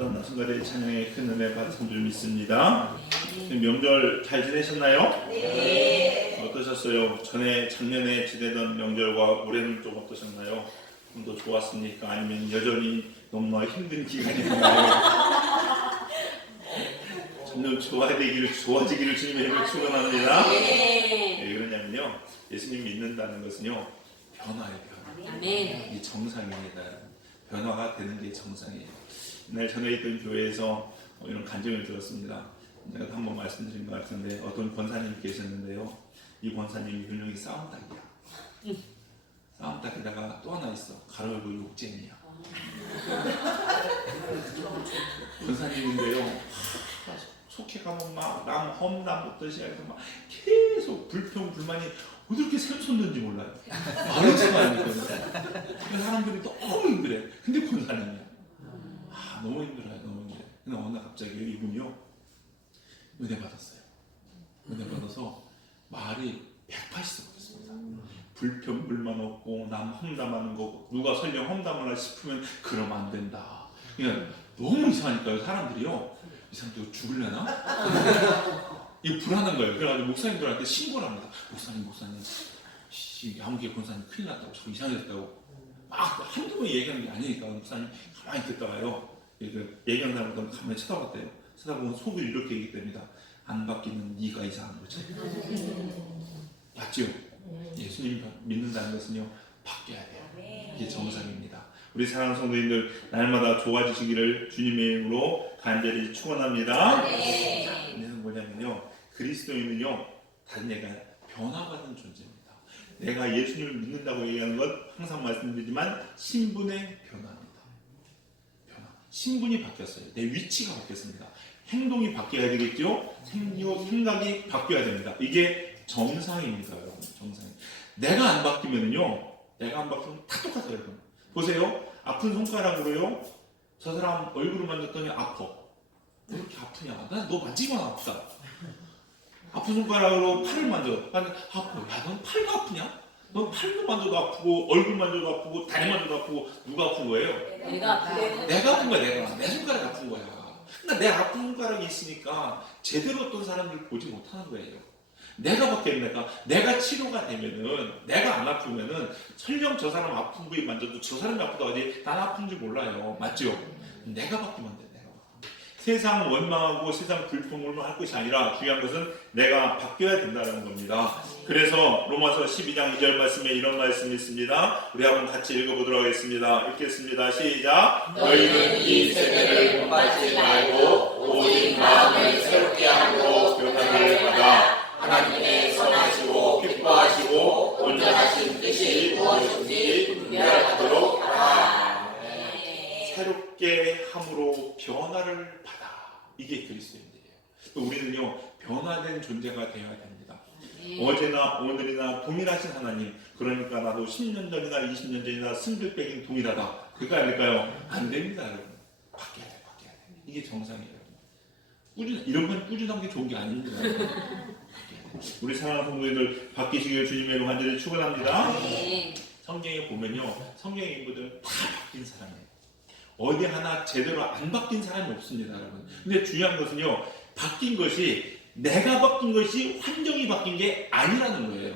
또한 나순간의 찬양에 큰 은혜 받으신 줄 믿습니다. 명절 잘 지내셨나요? 네. 어떠셨어요? 작년에 지내던 명절과 올해는 좀 어떠셨나요? 좀 더 좋았습니까? 아니면 여전히 너무나 힘든 기간이었나요? 점점 좋아지기를 주님의 이름으로 축원합니다. 왜 그러냐면요, 예수님 믿는다는 것은요, 변화예요. 변화. 아멘. 이 정상입니다. 변화가 되는 게 정상이에요. 옛날 전에 있던 교회에서 이런 간증을 들었습니다. 제가 한번 말씀드린 것 같은데, 어떤 권사님이 계셨는데요, 이 권사님이 분명히 싸움닭이야. 싸움닭에다가 또 하나 있어, 가로 열고 욕쟁이야. 권사님인데요, 속해 가면 막 남 험담부터 시작해서 막 계속 불평 불만이 어떻게 이렇게 샘솟는지 몰라요. 말할 수가 없거든요. 사람들이 너무 힘들해. 근데 권사님이야. 너무 힘들어요. 너무 힘들어요. 근데 어느 날 갑자기 이분이요, 은혜 받았어요. 은혜 받아서 말이 180도 됐습니다. 불평 불만 없고 남 험담하는 거, 누가 설령 험담하나 싶으면 그러면 안 된다. 그냥 너무 이상하니까요. 사람들이요, 이 사람들 죽을려나? 이게 불안한 거예요. 그래가지고 목사님들한테 신고를 합니다. 목사님 아무개 권사님 큰일 났다고, 자꾸 이상해졌다고. 막 한두 번 얘기하는 게 아니니까 목사님 가만히 듣다가요, 얘기하는 사람부터 가만히 쳐다봤대요. 쳐다보면 속을 이렇게 얘기됩니다. 안 바뀌는 네가 이상한 거지. 맞죠? 예수님 믿는다는 것은요, 바뀌어야 돼요. 이게 정상입니다. 우리 사랑하는 성도님들, 날마다 좋아지시기를 주님의 이름으로 간절히 축원합니다. 은혜는 뭐냐면요, 그리스도인은요, 다른 얘가 변화받은 존재입니다. 내가 예수님을 믿는다고 얘기하는 것 항상 말씀드리지만 신분의 변화입니다. 신분이 바뀌었어요. 내 위치가 바뀌었습니다. 행동이 바뀌어야 되겠죠. 생각이 바뀌어야 됩니다. 이게 정상입니다, 여러분. 정상. 내가 안 바뀌면 다 똑같아요, 여러분. 보세요. 아픈 손가락으로요, 저 사람 얼굴을 만졌더니 아파. 왜 이렇게 아프냐? 난 너 만지기만 아프다. 아픈 손가락으로 팔을 만져. 아파. 야, 넌 팔도 아프냐? 넌 팔도 만져도 아프고, 얼굴 만져도 아프고, 다리 만져도 아프고. 누가 아픈 거예요? 내가 아픈 거야. 내 손가락이 아픈 거야. 그러니까 내 아픈 손가락이 있으니까 제대로 어떤 사람들을 보지 못하는 거예요. 내가 바뀌었니까, 내가 치료가 되면은, 내가 안 아프면은 설령 저 사람 아픈 부위 만져도 저 사람이 아프다고 하지, 난 아픈 줄 몰라요. 맞죠? 내가 바뀌면 돼. 세상 원망하고 세상 불평을 할 것이 아니라 중요한 것은 내가 바뀌어야 된다는 겁니다. 그래서 로마서 12장 2절 말씀에 이런 말씀이 있습니다. 우리 한번 같이 읽어보도록 하겠습니다. 읽겠습니다. 시작. 너희는 이 세대를 본받지 말고 오직 마음을 새롭게 함으로 변화를 받아 하나님의 선하시고 기뻐하시고 온전하신 뜻이 무엇인지 분별하도록 하라. 새롭게 함으로 변화를 받아. 이게 그리스도인들이에요. 우리는요, 변화된 존재가 되어야 됩니다. 어제나 오늘이나 동일하신 하나님, 그러니까 나도 10년 전이나 20년 전이나 승들백인 동일하다. 그거 아닐까요? 안 됩니다, 여러분. 바뀌어야 돼. 이게 정상이에요. 이런 건 꾸준한 게 좋은 게 아닙니다. 우리 사랑하는 성도님들, 바뀌시길 주님의 이름으로 간절히 축원합니다. 성경에 보면요, 성경의 인물들은 다 바뀐 사람이에요. 어디 하나 제대로 안 바뀐 사람이 없습니다, 여러분. 근데 중요한 것은요, 바뀐 것이, 내가 바뀐 것이 환경이 바뀐 게 아니라는 거예요.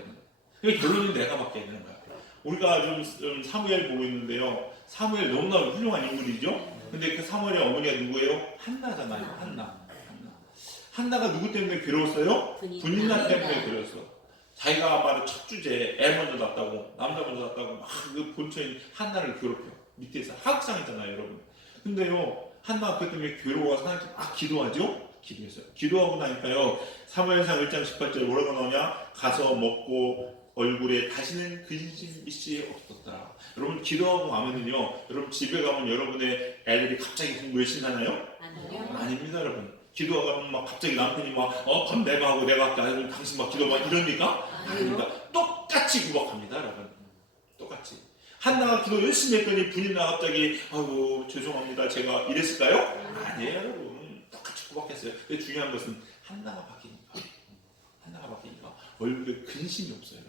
그러니까 결론은 내가 바뀌어야 되는 거예요. 우리가 좀 사무엘 보고 있는데요, 사무엘 너무나 훌륭한 인물이죠. 근데 그 사무엘의 어머니가 누구예요? 한나잖아요. 한나가 누구 때문에 괴로웠어요? 분인나 때문에 괴로웠어. 자기가 바로 첫 주제에 애 먼저 낳았다고, 남자 먼저 낳았다고 막 그 본처인 한나를 괴롭혀. 밑에서 하극상이잖아요, 여러분. 근데요, 한나가 그 때문에 괴로워서 하나님께 막 기도하죠? 기도했어요. 기도하고 나니까요, 사무엘상 1장 18절 뭐라고 나오냐? 가서 먹고 얼굴에 다시는 근심이 없었더라. 여러분, 기도하고 나면은요, 여러분 집에 가면 여러분의 애들이 갑자기 공부 열심히 하나요? 아닙니다, 여러분. 기도하고 가면 막 갑자기 남편이 밥 내가 하고 내가 할게. 아니, 당신 막 기도 막 이러니까? 아닙니다. 똑같이 구박합니다, 여러분. 똑같이. 한나가 기도 열심히 했더니 분인나 갑자기 아이고 죄송합니다 제가 이랬을까요? 아니에요, 여러분. 똑같이 구박했어요. 근데 중요한 것은 한나가 바뀌니까 얼굴에 근심이 없어요.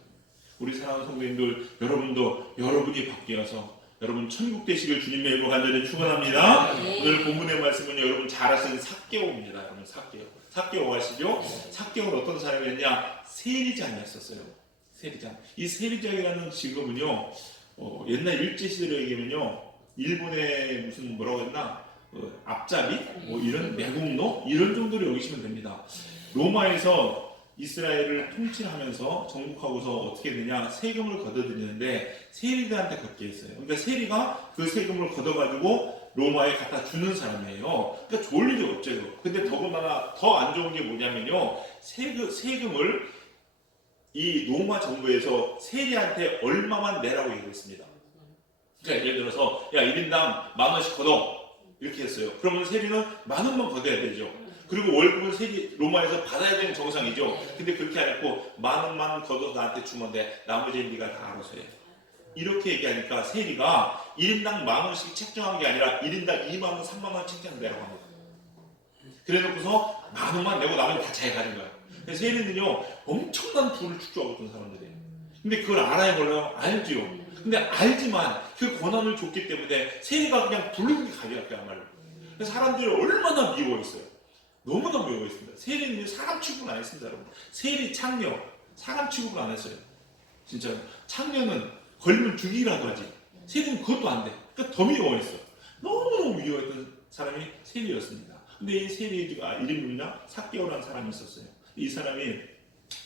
우리 사랑하는 성도님들, 여러분도 여러분이 바뀌어서 여러분 천국 되시길 주님의 이름으로 간절히 축원합니다. 네. 오늘 본문의 말씀은 여러분 잘 아시는 삭개오입니다. 여러분 삭개오 아시죠? 삭개오는 어떤 사람이었냐? 세리장이었어요. 세리장. 이 세리장이라는 직업은요, 옛날 일제 시대로 얘기하면요, 일본의 무슨 뭐라고 했나, 앞잡이, 뭐 이런 매국노 이런 정도로 여기시면 됩니다. 로마에서 이스라엘을 통치하면서 정복하고서 어떻게 되냐, 세금을 걷어들이는데 세리들한테 걷게 했어요. 그러니까 세리가 그 세금을 걷어가지고 로마에 갖다 주는 사람이에요. 그러니까 좋을 일이 없죠. 근데 더군다나 더 안 좋은 게 뭐냐면요, 세금을 이 로마 정부에서 세리한테 얼마만 내라고 얘기했습니다. 그러니까 예를 들어서 야 1인당 10,000원씩 걷어 이렇게 했어요. 그러면 세리는 10,000원만 걷어야 되죠. 그리고 월급은 세리 로마에서 받아야 되는 정상이죠. 근데 그렇게 안 했고 10,000원만 걷어서 나한테 주면 돼. 나머지는 네가 다 알아서 해. 이렇게 얘기하니까 세리가 1인당 10,000원씩 책정한 게 아니라 1인당 20,000원, 30,000원 책정내라고 합니다. 그래놓고서 10,000원만 내고 나머지 다 자기가 가진 거야. 세리는요 엄청난 부를 축적하고 있던 사람들이에요. 근데 그걸 알아야 몰라요? 알지요. 근데 알지만 그 권한을 줬기 때문에 세리가 그냥 부르는 게 가벼웠어요. 그래서 사람들이 얼마나 미워했어요. 너무나 미워했습니다. 세리는 사람 취급을 안 했습니다. 여러분. 세리 창녀 사람 취급을 안 했어요. 진짜 창녀는 걸리면 죽이라도 하지. 세리는 그것도 안 돼. 그러니까 더 미워했어요. 너무너무 미워했던 사람이 세리였습니다. 근데 이 세리가 이름이 뭐냐? 삭개오라는 사람이 있었어요. 이 사람이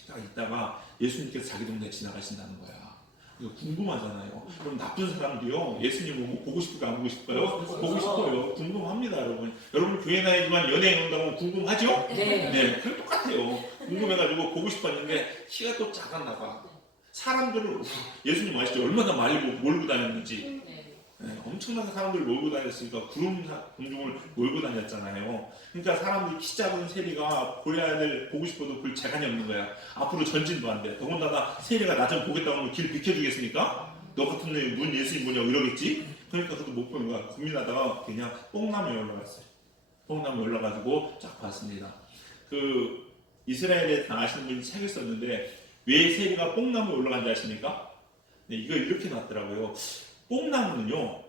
딱 있다가 예수님께서 자기 동네에 지나가신다는 거야. 이거 궁금하잖아요. 그럼 나쁜 사람도요, 예수님 보고 싶을까 안 보고 싶어요? 보고 싶어요. 궁금합니다, 여러분. 여러분 교회 다니지만 연예인 온다고 궁금하죠? 네, 그게 똑같아요. 궁금해가지고 보고 싶었는데 키가 또 작았나 봐. 사람들을 예수님 아시죠? 얼마나 많이 몰고 다녔는지. 네, 엄청나게 사람들을 몰고 다녔으니까 군중을 몰고 다녔잖아요. 그러니까 사람들이 키 작은 세리가 보여야 될, 보고 싶어도 볼 재간이 없는 거야. 앞으로 전진도 안 돼. 더군다나 세리가 나 좀 보겠다고 하면 길 비켜주겠습니까? 너 같은 놈이 문 예수님 뭐냐고 이러겠지? 그러니까 그것도 못 보는 거야. 고민하다가 그냥 뽕나무에 올라갔어요. 뽕나무에 올라가지고 쫙 봤습니다. 그 이스라엘에 다 아시는 분이 책을 썼는데 왜 세리가 뽕나무에 올라간지 아십니까? 네, 이거 이렇게 놨더라고요. 뽕나무는요,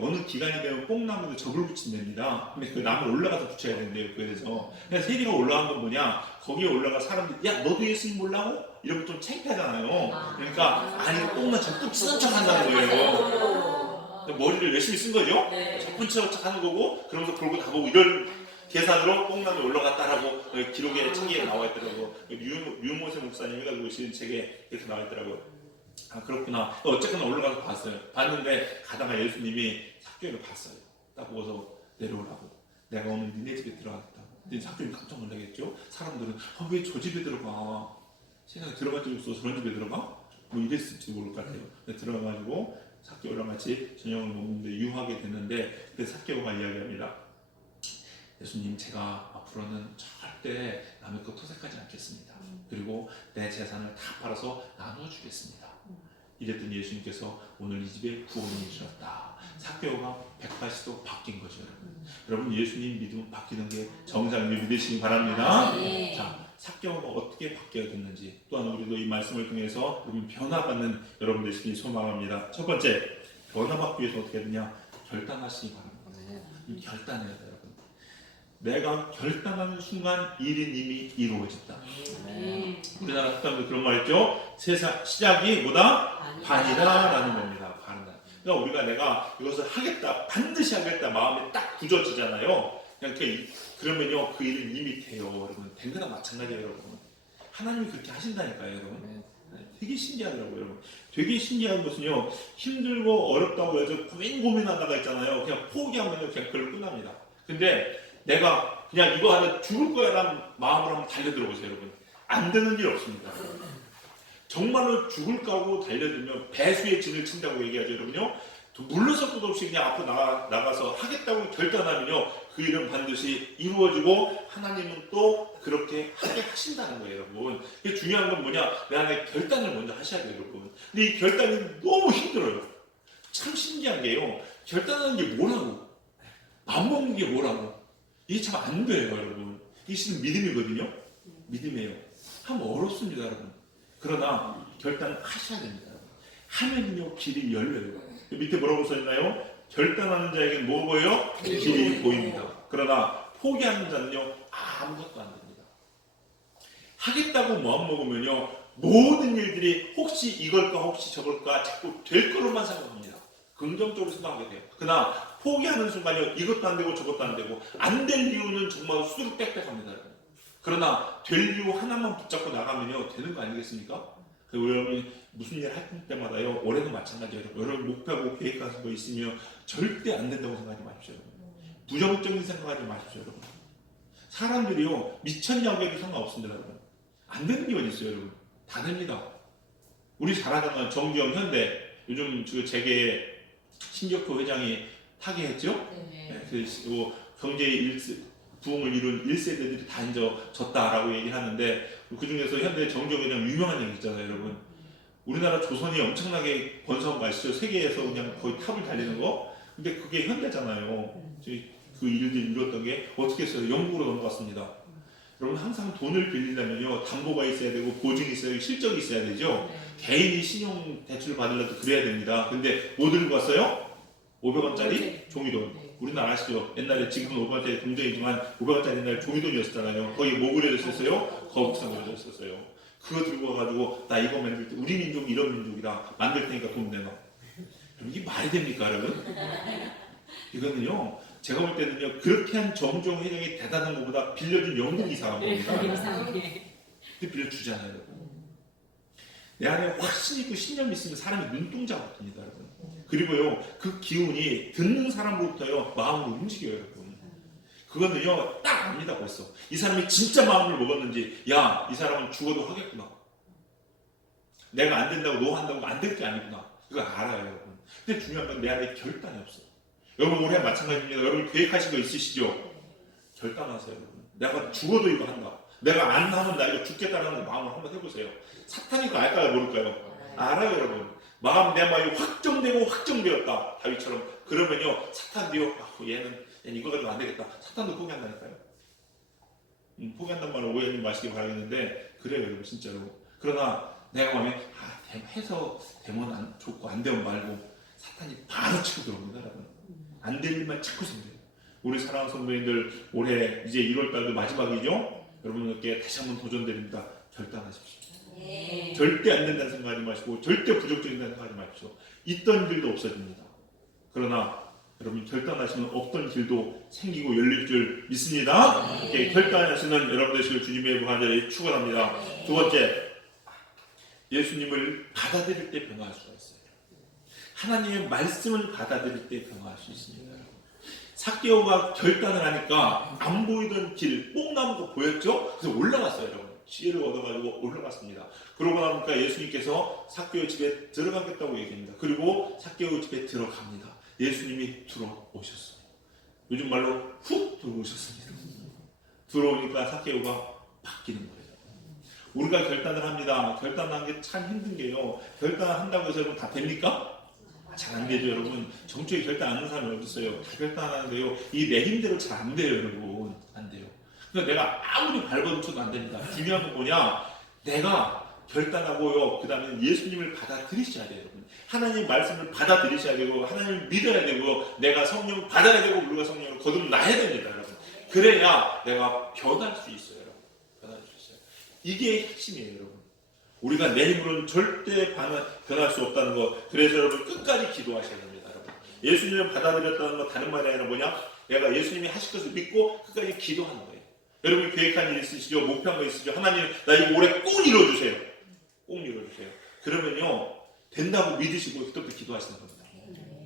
어느 기간이 되면 뽕나무도 접을 붙인답니다. 근데 그 나무 올라가서 붙여야 된대요. 그래서 그냥 세리가 올라간 건 뭐냐, 거기에 올라가 사람들이 야 너도 예수님 몰라고? 이러면 좀 창피하잖아요. 그러니까 아니 뽕만 자꾸 쓴 척 한다는 거예요. 머리를 열심히 쓴 거죠. 자꾸 척 하는 거고, 그러면서 볼고 다 보고 이런 계산으로 뽕나무에 올라갔다라고 기록에 책에 나와 있더라고요. 유모세 목사님이 가지고 쓰신 책에 이렇게 나와 있더라고요. 아 그렇구나. 어쨌거나 올라가서 봤어요. 봤는데 가다가 예수님이 삭개오를 봤어요. 딱 보고서 내려오라고. 내가 오늘 니네 집에 들어갔다고. 근데 삭개오는 깜짝 놀라겠죠. 사람들은 왜 저 집에 들어가? 세상에 들어갈 적 없어 저런 집에 들어가? 뭐 이랬을지 모를 것 같아요. 들어가가지고 삭개오랑 같이 저녁을 먹는데 유하게 됐는데 그때 삭개오가 이야기합니다. 예수님, 제가 앞으로는 절대 남의 것 토색하지 않겠습니다. 그리고 내 재산을 다 팔아서 나눠주겠습니다. 이랬더니 예수님께서 오늘 이 집에 구원이 주셨다. 삭개오가 180도 바뀐 거죠. 여러분 예수님 믿으면 바뀌는 게 정상을 믿으시기 바랍니다. 자, 삭개오가 어떻게 바뀌어야 됐는지 또한 우리도 이 말씀을 통해서 여러분 변화받는 여러분 되시길 소망합니다. 첫 번째, 변화받기 위해서 어떻게 해야 되냐? 결단하시기 바랍니다. 결단해야 돼요. 내가 결단하는 순간 일이 이미 이루어진다. 우리나라 사람들 그런 말 있죠? 세상 시작이 뭐다? 반이다라는 겁니다. 반이다. 그러니까 우리가 내가 이것을 하겠다, 반드시 하겠다 마음이 딱 굳어지잖아요. 그러면요 그 일은 이미 돼요, 여러분. 된 거나 마찬가지예요, 여러분. 하나님이 그렇게 하신다니까요, 여러분. 되게 신기하더라고요, 여러분. 되게 신기한 것은요, 힘들고 어렵다고 해서 고민하다가 있잖아요. 그냥 포기하면요 그냥 그걸 끝납니다. 근데 내가 그냥 이거 하다 죽을 거야 라는 마음으로 한번 달려들어보세요, 여러분. 안 되는 일 없습니다. 정말로 죽을까 하고 달려들면 배수의 진을 친다고 얘기하죠, 여러분요. 물러설 것도 없이 그냥 앞으로 나가서 하겠다고 결단하면요 그 일은 반드시 이루어지고 하나님은 또 그렇게 하게 하신다는 거예요, 여러분. 이게 중요한 건 뭐냐? 내 안에 결단을 먼저 하셔야 돼요, 여러분. 근데 이 결단이 너무 힘들어요. 참 신기한 게요, 결단하는 게 뭐라고? 안 먹는 게 뭐라고? 이게 참 안 돼요, 여러분. 이게 지금 믿음이거든요. 믿음이에요. 참 어렵습니다, 여러분. 그러나 결단하셔야 됩니다. 하면요 길이 열려요. 밑에 뭐라고 써있나요? 결단하는 자에게는 뭐가 보여요? 길이 보입니다. 그러나 포기하는 자는요 아무것도 안 됩니다. 하겠다고 마음먹으면요 모든 일들이 혹시 이걸까 혹시 저걸까 자꾸 될 거로만 생각합니다. 긍정적으로 생각하게 돼요. 그러나 포기하는 순간요 이것도 안 되고 저것도 안 되고 안 될 이유는 정말 수두룩 빽빽합니다. 그러나 될 이유 하나만 붙잡고 나가면요 되는 거 아니겠습니까? 여러분이 무슨 일 할 때마다요 올해도 마찬가지예요. 여러분 목표하고 계획하는 거 있으면 절대 안 된다고 생각하지 마십시오. 부정적인 생각하지 마십시오. 여러분. 사람들이요 미쳤냐고 해도 상관없습니다. 여러분. 안 되는 게 어디 있어요. 여러분. 다 됩니다. 우리 잘 아는 정주영 현대 요즘 재계 신격호 회장이 타계했죠? 네. 그래서 경제의 부흥을 이룬 1세대들이 다 이제 졌다라고 얘기를 하는데 그 중에서 현대 정주영 회장 유명한 얘기 있잖아요, 여러분. 우리나라 조선이 엄청나게 번성한 거 아시죠? 세계에서 그냥 거의 탑을 달리는 거. 근데 그게 현대잖아요. 그 일들이 이뤘던 게 어떻게 했어요? 영국으로 넘어갔습니다. 여러분 항상 돈을 빌리려면요 담보가 있어야 되고 보증이 있어야 되고 실적이 있어야 되죠. 개인이 신용 대출 받으려도 그래야 됩니다. 근데 뭐 들고 갔어요? 500원짜리 종이돈. 우리나라 아시죠? 옛날에 지금은 500원짜리 동전이지만 500원짜리 옛날에 종이돈이었잖아요. 거기에 뭐 그려졌었어요? 거북상 그려졌었어요. 그거 들고 가가지고 나 이거 만들 때 우리 민족이 이런 민족이다 만들 테니까 돈 내놔. 이게 말이 됩니까 여러분? 이거는요 제가 볼 때는요 그렇게 한 정종 회장이 대단한 것보다 빌려준 영국 이사가 봅니다. 근데 빌려주잖아요 여러분. 내 안에 확신 있고 신념이 있으면 사람이 눈동자가 바뀝니다 여러분. 그리고요 그 기운이 듣는 사람으로부터요 마음으로 움직여요 여러분. 그거는요 딱 압니다 벌써. 이 사람이 진짜 마음을 먹었는지 야 이 사람은 죽어도 하겠구나. 내가 안 된다고 너 한다고 안 될 게 아니구나. 그거 알아요 여러분. 근데 중요한 건 내 안에 결단이 없어요. 여러분 올해 마찬가지입니다. 여러분 계획하신 거 있으시죠? 결단하세요 여러분. 내가 죽어도 이거 한다. 내가 안 하면 나 이거 죽겠다는 마음을 한번 해보세요. 사탄이 그거 알까요 모를까요? 알아요 여러분. 마음 내 마음이 확정되고 확정되었다. 다윗처럼. 그러면요 사탄도요 얘는 이거 가지고 안 되겠다. 사탄도 포기한다니까요. 포기한다는 말을 오해하지 마시기 바라겠는데 그래요 여러분 진짜로. 그러나 내가 마음에 해서 되면 안 좋고 안 되면 말고 사탄이 바로 치고 들어옵니다 여러분. 안 될 일만 자꾸 생겨요. 우리 사랑하는 선배님들 올해 이제 1월달도 마지막이죠? 여러분들께 다시 한번 도전드립니다. 결단하십시오. 네. 절대 안 된다는 생각하지 마시고 절대 부족적이라는 생각하지 마십시오. 있던 길도 없어집니다. 그러나 여러분 결단하시면 없던 길도 생기고 열릴 줄 믿습니다. 이렇게 결단하시는 여러분 되시길 주님의 부활자에 축원합니다. 두 번째, 예수님을 받아들일 때 변화할 수가 있어요. 하나님의 말씀을 받아들일 때 변화할 수 있습니다. 삭개오가 결단을 하니까 안 보이던 길, 뽕나무가 보였죠? 그래서 올라갔어요, 여러분. 지혜를 얻어가지고 올라갔습니다. 그러고 나니까 예수님께서 삭개오 집에 들어가겠다고 얘기합니다. 그리고 삭개오 집에 들어갑니다. 예수님이 들어오셨어요. 요즘 말로 훅 들어오셨습니다. 들어오니까 삭개오가 바뀌는 거예요. 우리가 결단을 합니다. 결단하는 게 참 힘든 게요. 결단을 한다고 해서 여러분 다 됩니까? 잘 안 되죠, 여러분. 정초에 결단 안 하는 사람이 어디 있어요? 다 결단하는데요. 이 내 힘대로 잘 안 돼요, 여러분. 안 돼요. 그러니까 내가 아무리 발버둥쳐도 안 됩니다. 중요한 건 뭐냐? 내가 결단하고요. 그 다음에 예수님을 받아들이셔야 돼요, 여러분. 하나님 말씀을 받아들이셔야 되고, 하나님을 믿어야 되고, 내가 성령을 받아야 되고, 우리가 성령을 거듭나야 됩니다, 여러분. 그래야 내가 변할 수 있어요, 여러분. 변할 수 있어요. 이게 핵심이에요, 여러분. 우리가 내 힘으로는 절대 변할 수 없다는 거. 그래서 여러분 끝까지 기도하셔야 됩니다, 여러분. 예수님을 받아들였다는 거 다른 말이 아니라 뭐냐? 내가 예수님이 하실 것을 믿고 끝까지 기도하는 거예요. 여러분 계획한 일 있으시죠? 목표한 거 있으시죠? 하나님 나 이거 올해 꼭 이뤄주세요. 꼭 이뤄주세요. 그러면요 된다고 믿으시고 그때부터 기도하시는 겁니다.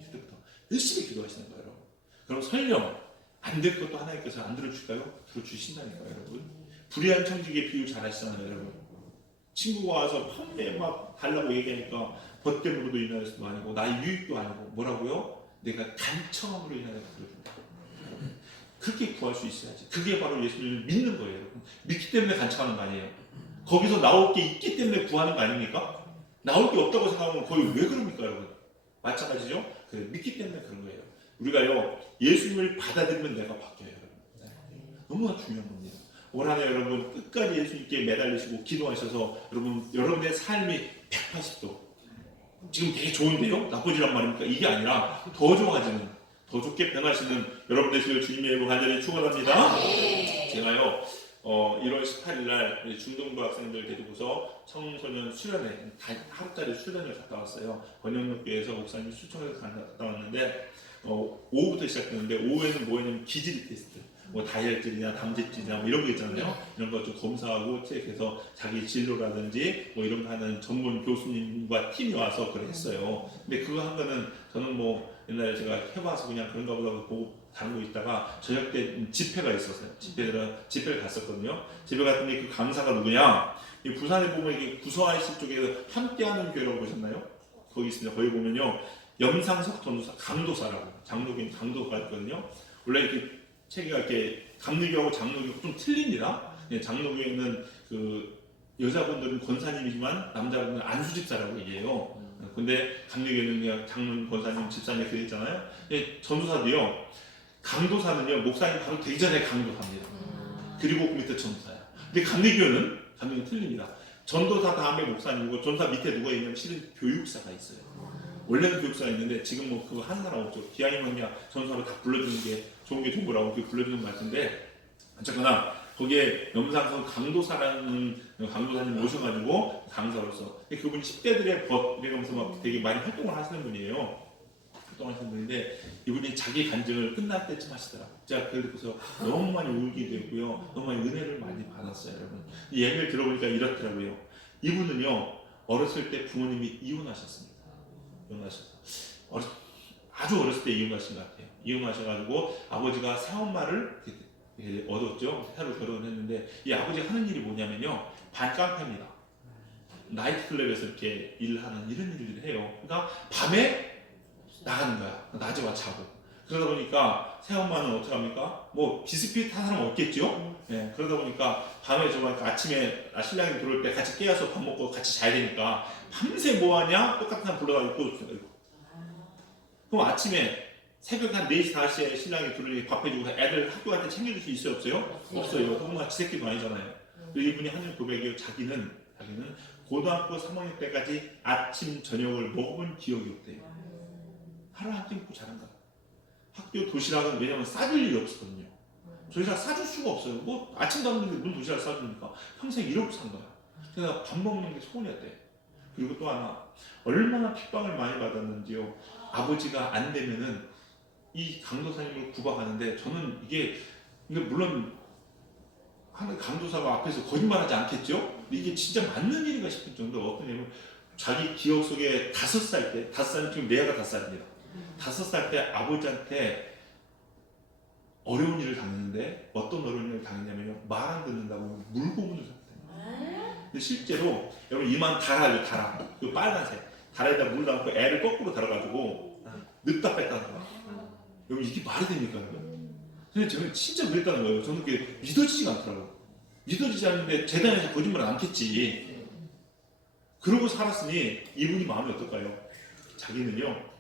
그때부터 열심히 기도하시는 거예요, 여러분. 그럼 설령 안 될 것도 하나님께서 안 들어줄까요? 들어주신다니까요, 여러분. 불의한 청지기의 비유 잘 하시잖아요, 여러분. 친구가 와서 판매 막 달라고 얘기하니까 벗됨으로도 인하여서도 아니고 나의 유익도 아니고 뭐라고요? 내가 간청함으로 인하여서 그러준다. 그렇게 구할 수 있어야지. 그게 바로 예수님을 믿는 거예요, 여러분. 믿기 때문에 간청하는 거 아니에요. 거기서 나올 게 있기 때문에 구하는 거 아닙니까? 나올 게 없다고 생각하면 거의 왜 그럽니까, 여러분? 마찬가지죠? 믿기 때문에 그런 거예요. 우리가요 예수님을 받아들이면 내가 바뀌어요, 여러분. 너무나 중요한 겁니다. 올 한해 여러분 끝까지 예수님께 매달리시고 기도하셔서 여러분의 삶이 180도 지금 되게 좋은데요? 나쁘지란 말입니까? 이게 아니라 더 좋아지는, 더 좋게 변하시는 여러분 되시길 주님의 이름으로 간절히 축원합니다. 제가요 1월 18일 날 중등부 학생들 데리고서 청소년 수련회 하루짜리 수련을 갔다 왔어요. 권영역교회에서 목사님 수청해서 갔다 왔는데 오후부터 시작했는데 오후에는 뭐였냐면 기질 테스트, 뭐 다이어트나 담즙질이나 뭐 이런 거 있잖아요. 이런 거 좀 검사하고 체크해서 자기 진로라든지 뭐 이런 거 하는 전문 교수님과 팀이 와서 그걸 했어요. 근데 그거 한 거는 저는 뭐 옛날에 제가 해봐서 그냥 그런가 보다 보고 다루고 있다가 저녁 때 집회가 있었어요. 집회를 갔었거든요. 집회 갔더니 그 강사가 누구냐? 이 부산에 보면 이게 구서IC 쪽에서 함께하는 교회라고 보셨나요? 거기 있습니다. 거기 보면요, 염상석 전도사, 강도사라고 장로교인 강도가 있거든요. 원래 이렇게 체계가 이렇게 감리교하고 장로교가 좀 틀립니다. 장로교에는 그 여자분들은 권사님이지만 남자분들은 안수집사라고 얘기해요. 근데 감리교회는 그냥 장로, 권사님, 집사님 이렇게 있잖아요. 전도사도요, 강도사는요 목사님 바로 되기 전에 강도사입니다. 그리고 그 밑에 전도사야. 근데 감리교회는 틀립니다. 전도사 다음에 목사님이고 전도사 밑에 누가 있냐면 실은 교육사가 있어요. 원래는 교육사가 있는데 지금 뭐 그거 하는 사람 없죠. 기왕이면 그냥 전도사로 다 불러주는 게 좋은 게 좋은 거라고 불러주는 것 같은데, 어쨌거나 거기에 염상선 강도사라는 강도사님 모셔가지고 강사로서, 그분이 10대들의 벗 이러면서 막 되게 많이 활동을 하시는 분이에요. 활동하시는 분인데 이분이 자기 간증을 끝날 때쯤 하시더라고요. 제가 그걸 듣고서 너무 많이 울게 되고요, 너무 많이 은혜를 많이 받았어요. 여러분, 이 얘기를 들어보니까 이렇더라고요. 이분은요 어렸을 때 부모님이 이혼하셨습니다. 아주 어렸을 때 이혼하신 것 같아요. 이혼하셔가지고 아버지가 새엄마를 얻었죠. 새로 결혼했는데 이 아버지가 하는 일이 뭐냐면요, 반깡패입니다. 나이트클럽에서 이렇게 일하는 이런 일을 해요. 그러니까 밤에 나가는 거야. 낮에 와 자고. 그러다 보니까 새엄마는 어떻게 합니까? 뭐 비슷비슷한 사람 없겠죠? 예, 그러다 보니까 밤에 아침에 신랑이 들어올 때 같이 깨어서 밥 먹고 같이 자야 되니까 밤새 뭐하냐? 똑같은 사람 불러가지고 그럼 아침에 새벽 한 4시, 5시에 신랑이 들어오니 밥 해주고 애들 학교 갈 때 챙겨줄 수 있어요? 없어요? 없어요. 그건 지 새끼도 아니잖아요. 이분이 하는 고백이요, 자기는 고등학교 3학년 때까지 아침 저녁을 먹어본 기억이 없대요. 하루 한 끼 먹고 자란 거야. 학교 도시락은 왜냐면 싸줄 일이 없었거든요. 도시락 싸줄 수가 없어요. 뭐 아침도 안 먹는데 무슨 도시락 싸주니까 평생 이러고 산 거야. 그래서 밥 먹는 게 소원이었대. 그리고 또 하나, 얼마나 핍박을 많이 받았는지요. 아버지가 안 되면은 이 강도사님을 구박하는데, 저는 이게, 근데 물론 하는 강도사가 앞에서 거짓말하지 않겠죠? 근데 이게 진짜 맞는 일인가 싶을 정도로 어떤 일은 자기 기억 속에 5살 때, 5살, 지금 내가 5살입니다. 5살 때 아버지한테 어려운 일을 당했는데, 어떤 어려운 일을 당했냐면요, 말 안 듣는다고 물고문을 샀대요. 근데 실제로 여러분 이만 달아요, 달아. 그 빨간색 달에다 물 담고 애를 거꾸로 달아가지고 늦다 뺐다는 거야. 여러분 이게 말이 됩니까? 근데 저는 진짜 그랬다는 거예요. 저는 그게 믿어지지가 않더라고요. 믿어지지 않는데 재단에서 거짓말을 않겠지. 그러고 살았으니 이분이 마음이 어떨까요? 자기는요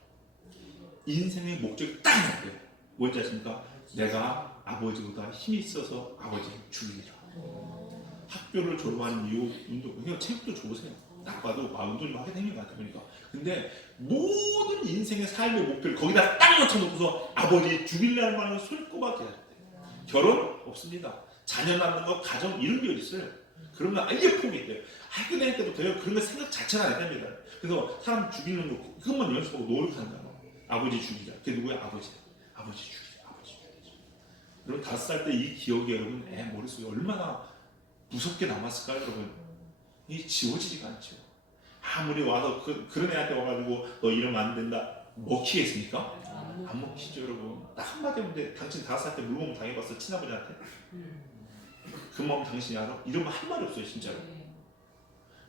인생의 목적이 딱 있어요. 뭔지 아십니까? 내가 아버지보다 힘이 있어서 아버지를 죽이리라. 학교를 졸업한 이후 운동, 그냥 책도 줘보세요. 딱 봐도 운동 좀 하게 생긴 것 같아요. 그러니까. 근데 모든 인생의 삶의 목표를 거기다 딱 맞춰놓고서 아버지 죽이려는 말은 손꼽아 기다렸대요. 결혼 없습니다. 자녀 낳는 거, 가정 이런 게 있어요. 그런 거 아예 포기했대요. 학교 다닐 때부터요 그런 거 생각 자체가 안 됩니다. 그래서 사람 죽이는 거 그것만 연습하고 노력한다. 아버지 죽이자. 그게 누구야? 아버지 죽이자. 아버지 죽이자. 여러분 5살 때 이 기억이 여러분 머릿속에 얼마나 무섭게 남았을까요, 여러분? 이게 지워지지가 않죠. 아무리 와서 그런 애한테 와가지고 너 이러면 안 된다 먹히겠습니까? 안 먹히죠, 여러분. 딱 한마디 하면 당신 5살 때 물건 당해봤어, 친아버지한테? 그 마음 당신이 알아? 이러면 할 말이 없어요, 진짜로.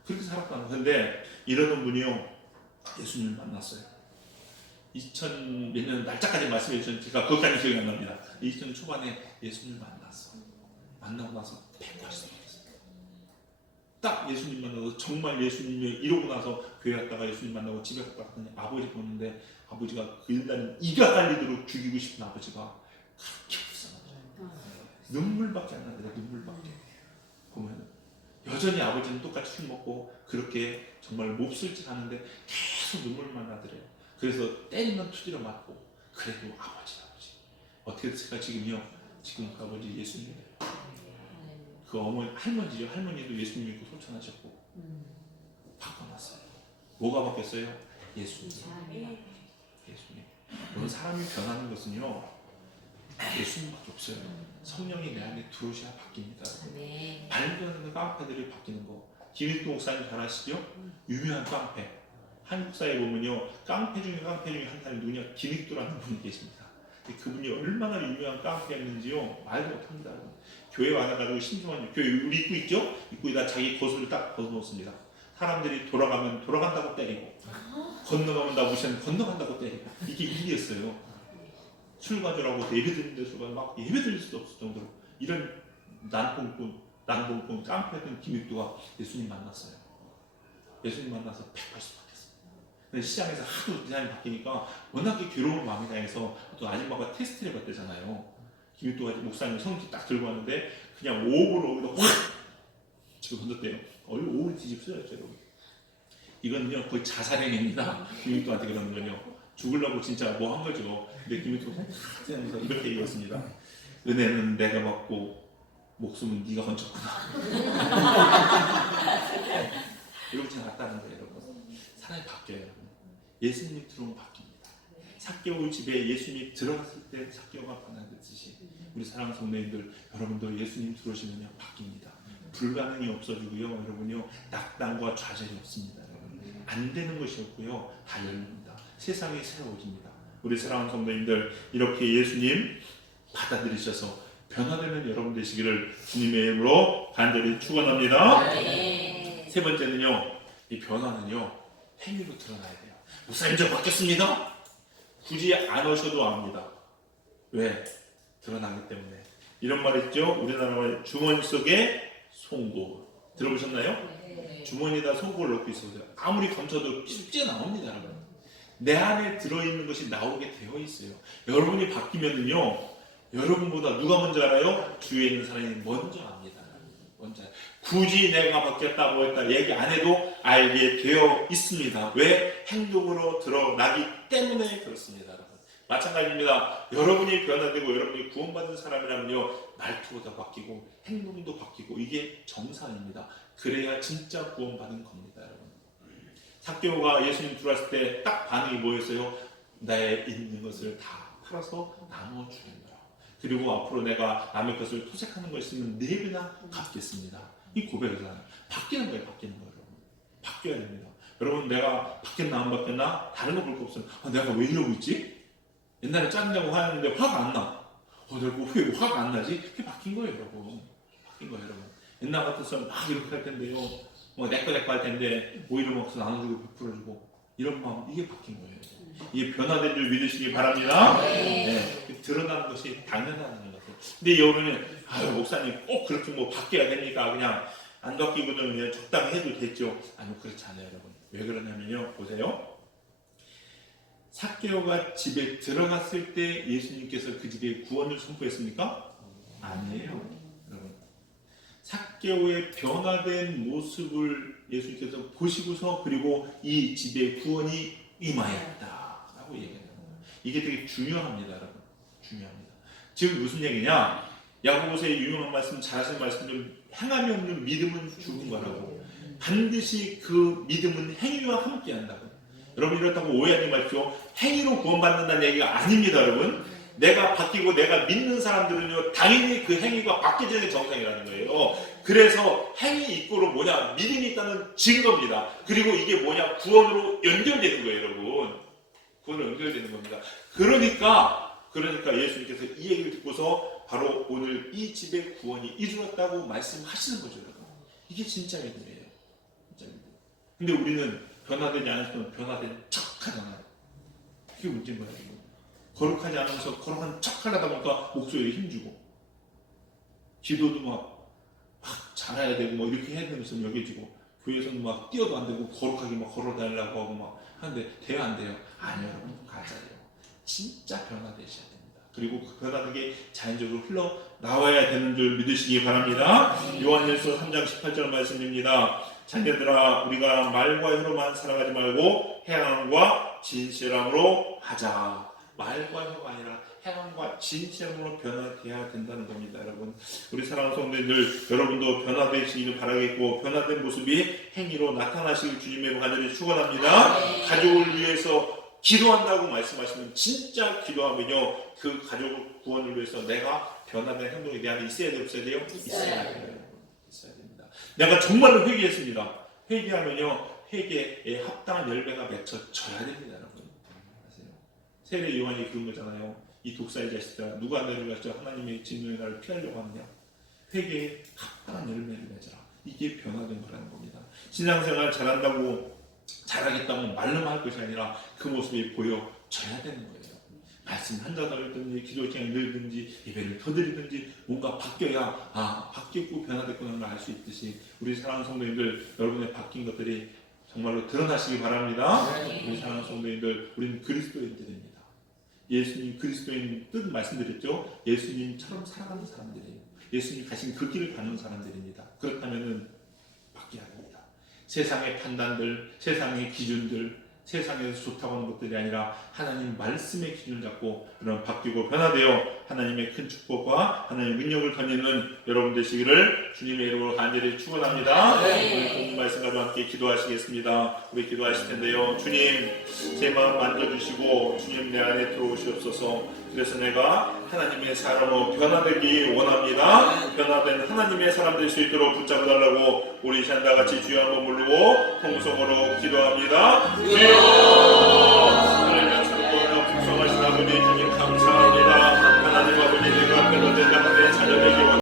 그렇게 살았다는 건데, 이러는 분이요 예수님을 만났어요. 2000 몇 년 날짜까지 말씀해 주셨는데 제가 그것까지 기억이 안 납니다. 2000년 초반에 예수님을 만났어. 만나고 나서 180살 됐어요. 딱 예수님 만나서 정말 예수님이 이러고 나서 교회 갔다가 예수님 만나고 집에 갔다 왔더니 아버지 보는데, 아버지가 그 일단은 이가 갈리도록 죽이고 싶은 아버지가 그렇게 불쌍하죠. 눈물밖에 안 나더라. 눈물밖에. 보면 여전히 아버지는 똑같이 술 먹고 그렇게 정말 몹쓸 짓 하는데 계속 계속 눈물만 나더래요. 그래서 때리면 투지로 맞고 그래도 아버지 어떻게 됐을까? 지금 그 아버지 예수님이에요. 그 어머니 할머니죠. 할머니도 예수님 믿고 소천하셨고 바꿔놨어요. 뭐가 바뀌었어요? 예수님. 여러분 사람이 변하는 것은요 예수님밖에 없어요. 성령이 내 안에 들어오셔야 바뀝니다. 발견하는 깡패들이 바뀌는 거. 김일도 목사님 잘 아시죠? 유명한 깡패. 한국사에 보면요 깡패 중에 한 사람이 누구냐? 김일도라는 분이 계십니다. 그분이 얼마나 유명한 깡패였는지요 말도 못합니다. 교회 와가지고 신중한 교회 우리 입구 있죠? 입구에다 자기 거수를 딱 벗어놓습니다. 사람들이 돌아가면 돌아간다고 때리고 건너가면 나 무시하면 건너간다고 때리고 이게 일이었어요. 술 가져라고 예배 드리는데 술 가서 막 예배 드릴 수도 없을 정도로 이런 난봉꾼 깡패였던 김일도가 예수님 만났어요. 예수님 만나서 180 바뀌었어요. 근데 시장에서 하도 디자인이 바뀌니까 워낙에 괴로운 마음이 다해서 또 아줌마가 테스트를 받대잖아요. 김일도가 목사님 성지 딱 들고 왔는데 그냥 오브로 여기다 확 지금 던졌대요. 얼른 오브로 뒤집어요. 이거는요 거의 자살행위입니다. 김일도한테 그러는 건요. 죽으려고 진짜 뭐 한 거죠. 근데 김일도가 하면서 이렇게 얘기했습니다. 은혜는 내가 받고 목숨은 네가 건졌구나. 이러지 않았다는 거예요, 여러분. 사람이 바뀌어요, 여러분. 예수님이 들어오면 바뀝니다. 삭개오 집에 예수님이 들어갔을 때 삭개오가 변화됐듯이 우리 사랑하는 성도님들, 여러분도 예수님 들어오시면요 바뀝니다. 불가능이 없어지고요, 여러분요 낙담과 좌절이 없습니다. 여러분. 안 되는 것이 없고요, 다 열립니다. 세상이 새로워집니다. 우리 사랑하는 성도님들, 이렇게 예수님 받아들이셔서 변화되는 여러분 되시기를 주님의 이름으로 간절히 축원합니다. 세 번째는요, 이 변화는요 행위로 드러나야 돼요. 목사님 저 바뀌었습니다. 굳이 안 오셔도 압니다. 왜? 드러나기 때문에. 이런 말 있죠. 우리나라 말 주머니 속에 송곳 들어보셨나요? 주머니에다 송곳을 넣고 있어요. 아무리 감춰도 쉽게 나옵니다, 여러분. 내 안에 들어있는 것이 나오게 되어 있어요. 여러분이 바뀌면은요 여러분보다 누가 먼저 알아요? 주위에 있는 사람이 먼저 압니다. 먼저. 굳이 내가 바뀌었다고 했다 얘기 안 해도 알게 되어 있습니다. 왜? 행동으로 드러나기 때문에 그렇습니다. 여러분. 마찬가지입니다. 여러분이 변화되고 여러분이 구원받은 사람이라면요 말투가 바뀌고 행동도 바뀌고 이게 정상입니다. 그래야 진짜 구원받은 겁니다. 여러분. 삭개오가 예수님 들어왔을 때 딱 반응이 뭐였어요? 나의 있는 것을 다 팔아서 나눠주는 거야. 그리고 앞으로 내가 남의 것을 토색하는 거 있으면 4배나 갚겠습니다. 이 고백이잖아요. 바뀌는 거예요. 바뀌는 거예요. 여러분. 바뀌어야 됩니다. 여러분 내가 바뀌었나 안 바뀌었나 다른 거 볼 거 없으면 내가 왜 이러고 있지? 옛날에 짜증나고 화냈는데 화가 안 나. 내가 왜 화가 안 나지? 그게 바뀐 거예요. 여러분. 바뀐 거예요. 여러분. 옛날 같았으면 막 이렇게 할 텐데요. 내꺼 할 텐데 오히려 먹어서 나눠주고 베풀어주고 이런 마음 이게 바뀐 거예요. 이게 변화된 줄 믿으시기 바랍니다. 네. 드러나는 것이 당연하다는 것을. 근데 여러분은 목사님 꼭 그렇게 뭐 바뀌어야 됩니까? 그냥 안 바뀌고는 그냥 적당히 해도 됐죠. 아니요 그렇지 않아요, 여러분. 왜 그러냐면요, 보세요. 삭개오가 집에 들어갔을 때 예수님께서 그 집에 구원을 선포했습니까? 아니에요, 여러분. 삭개오의 변화된 모습을 예수님께서 보시고서 그리고 이 집에 구원이 임하였다라고 얘기합니다. 이게 되게 중요합니다, 여러분. 중요합니다. 지금 무슨 얘기냐? 야고보서의 유명한 말씀, 잘 아시는 말씀 좀 행함이 없는 믿음은 죽은 거라고. 반드시 그 믿음은 행위와 함께한다고. 여러분 이렇다고 오해하지 마십시오. 행위로 구원받는다는 얘기가 아닙니다, 여러분. 내가 바뀌고 내가 믿는 사람들은요 당연히 그 행위가 바뀌어지는 게 정상이라는 거예요. 그래서 행위 이꼬로 뭐냐? 믿음이 있다는 증거입니다. 그리고 이게 뭐냐? 구원으로 연결되는 거예요, 여러분. 구원으로 연결되는 겁니다. 그러니까 예수님께서 이 얘기를 듣고서 바로 오늘 이 집에 구원이 이루어졌다고 말씀하시는 거죠, 여러분. 이게 진짜 믿음이에요. 진짜 믿음. 근데 우리는 변화되지 않았으면 변화된 척 하잖아요. 그게 문제인 거예요. 거룩하지 않으면서 거룩한 척 하려다 보니까 목소리에 힘주고 기도도 막 잘해야 되고 뭐 이렇게 해야 되면서 여겨지고 교회에서는 막 뛰어도 안 되고 거룩하게 막 걸어다니려고 하고 막 하는데 돼요 안 돼요? 아니요, 여러분. 가짜예요. 진짜 변화되셔야 됩니다. 그리고 그 변화된 게 자연적으로 흘러나와야 되는 줄 믿으시기 바랍니다. 요한일서 3장 18절 말씀입니다. 자녀들아 우리가 말과 혀로만 살아가지 말고 행함과 진실함으로 하자. 말과 혀가 아니라 행함과 진실함으로 변화되어야 된다는 겁니다. 여러분, 우리 사랑하는 성도님들, 여러분도 변화되시기를 바라겠고 변화된 모습이 행위로 나타나시길 주님의 간절히 축원합니다. 가족을 위해서 기도한다고 말씀하시면 진짜 기도하면요 그 가족 구원을 위해서 내가 변화된 행동이 내 안에 있어야 돼요, 없어야 돼요? 있어야 돼요. 있어야 됩니다. 내가 정말로 회개했습니다. 회개하면요 회개에 합당한 열매가 맺혀져야 됩니다, 여러분. 아세요? 세례 요한이 그런 거잖아요. 이 독사의 자식들아 누가 너를 가지고 하나님의 진노의 날을 피하려고 하느냐? 회개에 합당한 열매를 맺어라. 이게 변화된 거라는 겁니다. 신앙생활 잘한다고 잘하겠다고 말로만 할 것이 아니라 그 모습이 보여져야 되는 거예요. 말씀 한자단을 듣든지 기도 시간을 늘든지 예배를 더 드리든지 뭔가 바뀌어야 바뀌었고 변화됐구나 걸 알 수 있듯이 우리 사랑하는 성도님들 여러분의 바뀐 것들이 정말로 드러나시기 바랍니다. 우리 사랑하는 성도님들 우리는 그리스도인들입니다. 예수님 그리스도인 뜻 말씀드렸죠. 예수님처럼 살아가는 사람들이에요. 예수님 가신 그 길을 가는 사람들입니다. 그렇다면은 바뀌어야 합니다. 세상의 판단들, 세상의 기준들, 세상에서 좋다고 하는 것들이 아니라 하나님 말씀의 기준을 잡고 그런 바뀌고 변화되어 하나님의 큰 축복과 하나님의 능력을 던지는 여러분 되시기를 주님의 이름으로 간절히 축원합니다. 오늘 본문 말씀 가지고 함께 기도하시겠습니다. 우리 기도하실 텐데요. 주님 제 마음 만져주시고 주님 내 안에 들어오시옵소서. 그래서 내가 하나님의 사람으로 변화되기 원합니다. 변화된 하나님의 사람 될 수 있도록 붙잡아달라고 우리 다 같이 주여 한번 부르고 통성으로 기도합니다. 주여 하나님 약속과 풍성하신 아버지 주님 감사합니다. 하나님 아버지 내가 변화된 하나님의 자녀 되기 원합니다.